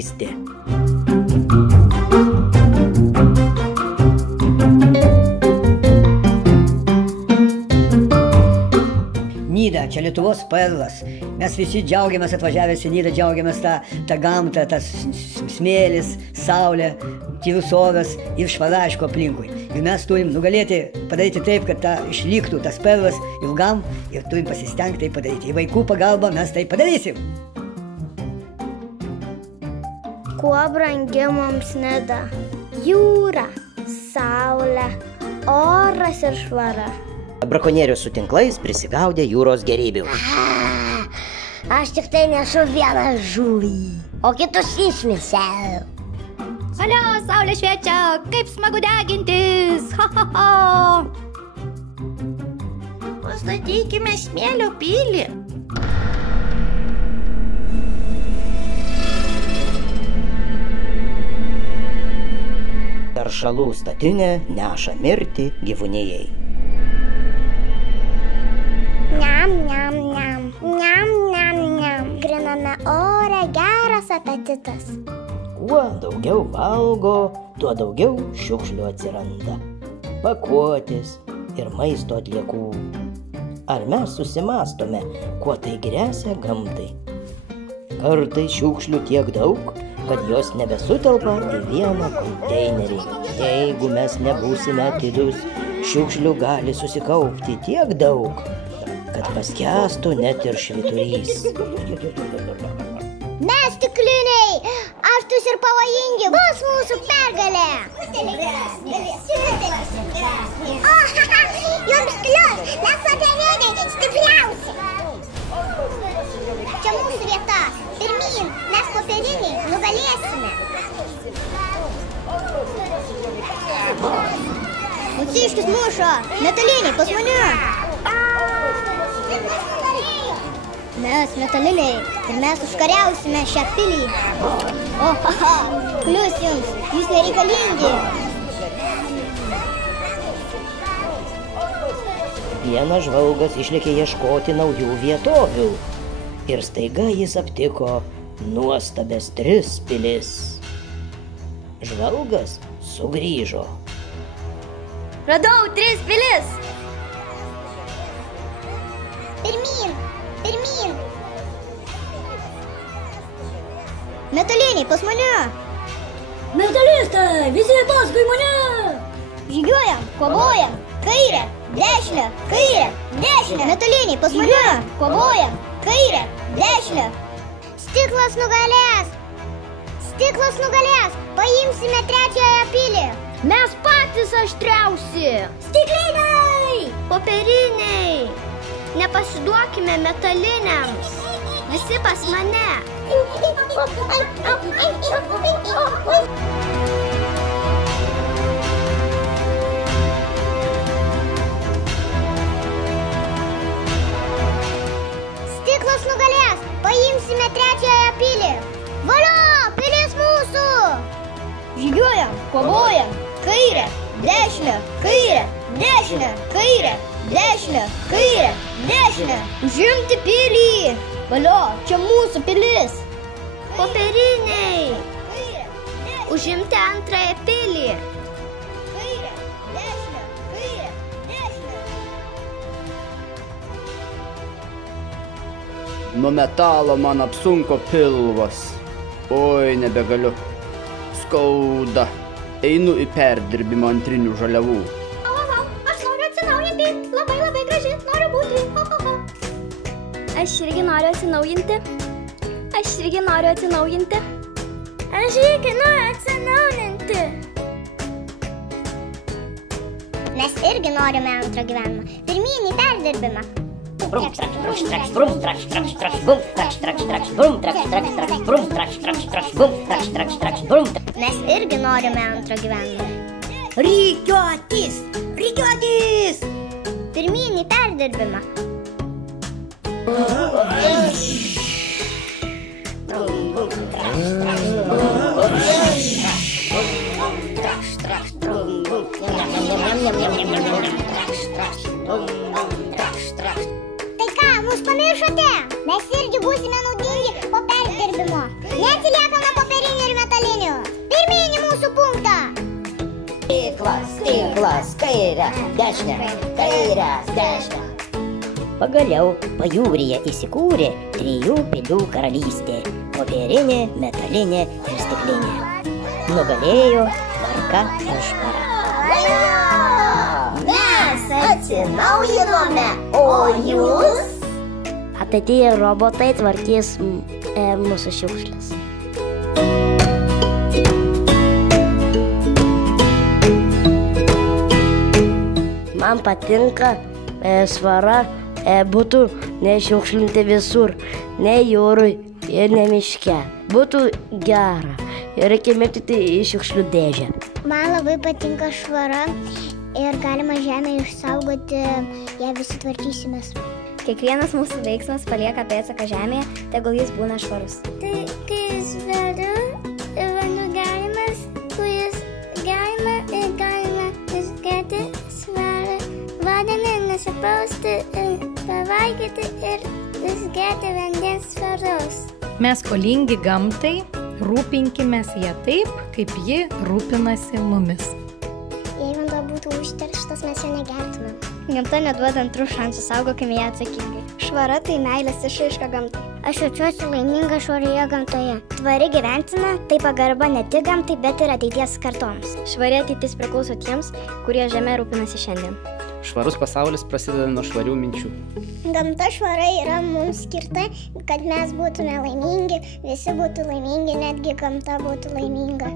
karalystė. Nida, čia Lietuvos perlas. Mes visi džiaugiamės atvažiavęs į Nidą, džiaugiamės tą gamtą, tas smėlis, saulė, tyvus oras ir švara, aišku, aplinkui. Ir mes turim nugalėti, padaryti taip, kad išliktų tas perlas ilgam ir turim pasistengti tai padaryti. Ir vaikų pagalba mes tai padarysim. Kuo brangi mums Nida? Jūra, saulė, oras ir švara. Brakonierius su tinklais prisigaudė jūros gėrybių. Aš tik tai nešu vieną žuvį, o kitus išmesiau. Alio, saulė šviečia, kaip smagu degintis. Ha, ha, ha. Pastatykime smėlio pilį. Teršalų statinė neša mirtį gyvūnijai. Niam, niam, niam, niam, niam, niam. Griname ore geras apetitas. Kuo daugiau valgo, tuo daugiau šiukšlių atsiranda. Pakuotės ir maisto atliekų. Ar mes susimąstome, kuo tai gresia gamtai? Kartais šiukšlių tiek daug, kad jos nebesutelpa į vieną konteinerį. Jeigu mes nebūsime atidus, šiukšlių gali susikaupti tiek daug, kad paskęstų net ir švyturys. Mes stikliniai, aštrūs ir pavojingi, bus mūsų pergalė. Jums klius, mes popieriniai stipriausi. Čia mūsų vieta, pirmyn, mes popieriniai nugalėsime. Mūsiškis muša, metaliniai pas mane. Mes metaliniai ir mes užkariausime šią pilį. O, haha, klius jums, jūs nereikalingi. Vienas žvalgas išlėkė ieškoti naujų vietovių ir staiga jis aptiko nuostabes 3 pilis. Žvalgas sugrįžo. Radau 3 pilis. Pirmyn, pirmyn. Metaliniai pas mane. Metalistai, visi paskui mane. Žygiuojam, kovojam, kairę, dešinę, kairę, dešinę. Metaliniai pas mane. Kovojam, kairę, dešinę. Stiklas nugalės. Stiklas nugalės. Paimsime 3-ąją pilį. Mes patys aštriausi. Stikliniai. Popieriniai. Nepasiduokime metaliniams. Visi pas mane. Stiklas nugalės. Paimsime 3-ąją pilį. Valio, pilis mūsų. Žygiuojam, kovojam, kairę, dešinę, kairę, dešinę, kairę, dešinę, kairę, dešinę. Užimti pilį. Valio, čia mūsų pilis. Popieriniai. Užimti 2-ąją pilį. Kairę, dešinę, kairę, dešinę. Nuo metalo man apsunko pilvas. Oi, nebegaliu. Skauda. Einu į perdirbimą antrinių žaliavų. Aš noriu atsinaujinti. Labai, labai graži noriu būti. Aš irgi noriu atsinaujinti. Aš irgi noriu atsinaujinti. Aš irgi noriu atsinaujinti. Mes irgi norime antro gyvenimo. Pirmyn į perdirbimą. Brum, traks, traks, traks, brum, traks, traks, traks, bum, traks, traks, traks, brum, traks, traks, traks, brum, traks, traks, traks, bum, traks, traks, traks, brum. Mes irgi norime antro gyvenimo. Rikiuotis! Rikiuotis! Pirmyn į perdirbimą. Tai ką, mus pamiršote? Mes irgi būsime naudingi po perdirbimo. perdirbimo. Neatsiliekam nuo popierinių ir metalinių. Pirminį mūsų punktą. Stiklas, kairę, dešinę, kairės, dešinę. Pagaliau pajūryje įsikūrė 3 pilių karalystė – popierinė, metalinė ir stiklinė. Nugalėjo tvarka ir švara. Mes atsinaujinome, o jūs? Ateityje robotai tvarkys mūsų šiukšles. Man patinka švara būtų nešiukšlinti visur, ne jūrui ir ne miške. Būtų gera ir reikia mėtyti į šiukšlių dėžę. Man labai patinka švara ir galima žemę išsaugoti, jei visi tvarkysimės. Kiekvienas mūsų veiksmas palieka pėdsaką žemėje, tegul jis būna švarus. Tai kai švaru ir vandų galimas, kuris galima išgerti švarą vandenį, nesiprausti ir pavalgyti ir išgerti vandens švaraus. Mes skolingi gamtai, rūpinkimės ją taip, kaip ji rūpinasi mumis. Jei vanduo būtų užterštas, mes jo negertume. Gamta neduoda antrų šansų, saugokime ją atsakingai. Švara tai meilės išraiška gamtai. Aš jaučiuosi laiminga švarioje gamtoje. Tvari gyvensena tai pagarba ne tik gamtai, bet ir ateities kartoms. Švari ateitis priklauso tiems, kurie žemė rūpinasi šiandien. Švarus pasaulis prasideda nuo švarių minčių. Gamta švara yra mums skirta, kad mes būtume laimingi, visi būtų laimingi, netgi gamta būtų laiminga.